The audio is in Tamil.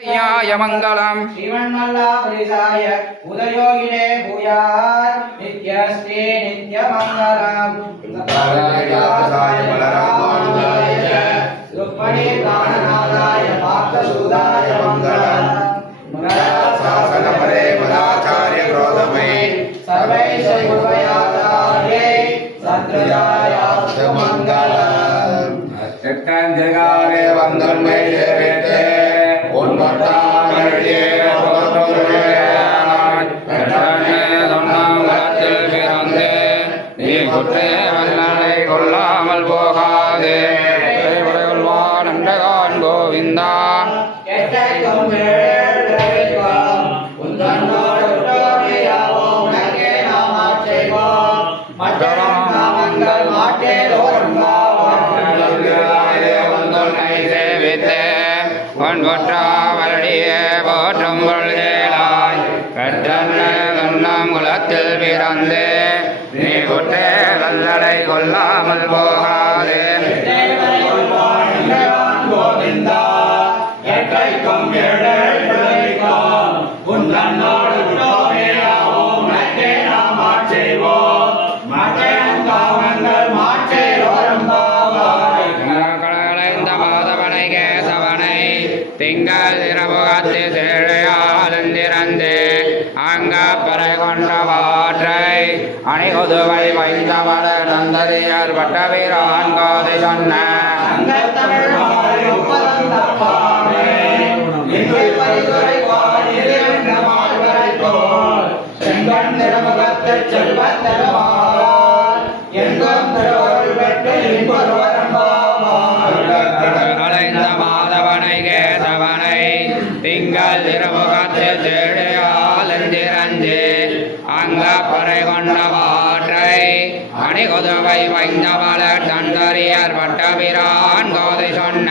मङ्गलम् श्रीमन्मल्लापुरीसाय उदयोगिने भूयात् नित्यस्ते नित्यमङ्गलम् रुक्मणे प्राणनादाय पार्थसूदाय मङ्गलम् मंगलाशासनपरे मदाचार्य क्रोधमये सर्वैश्वर्याचार्ये सत्रयायास्तु मङ्गलम् जगारे वन्दन्मे देवेते उन्मत्तामर्ये கொள்ளாமல் போகாதே நன்றகான் கோவிந்தா போற்றாவலியே போற்றும் பொழுதேலாய் கற்றன்னம் குலத்தில் பிறந்து நீ குற்றே வல்லடை கொள்ளாமல் போகாதே கோவிந்தா திங்கள் இரமுகத்து சேழையாலந்திறந்து அங்கப்பறை கொன்றவாற்றை அணிகுதுவை வைந்தவள நந்தரியார் பட்டவீரான் காதை சொன்ன திங்கள் இரமுகத்து சேழையாலந்திறந்து அங்கப்பறை கொண்டவாற்றை அணிகுதுவை வைந்தவள தந்தரியார் பட்டபிரான் காதை சொன்ன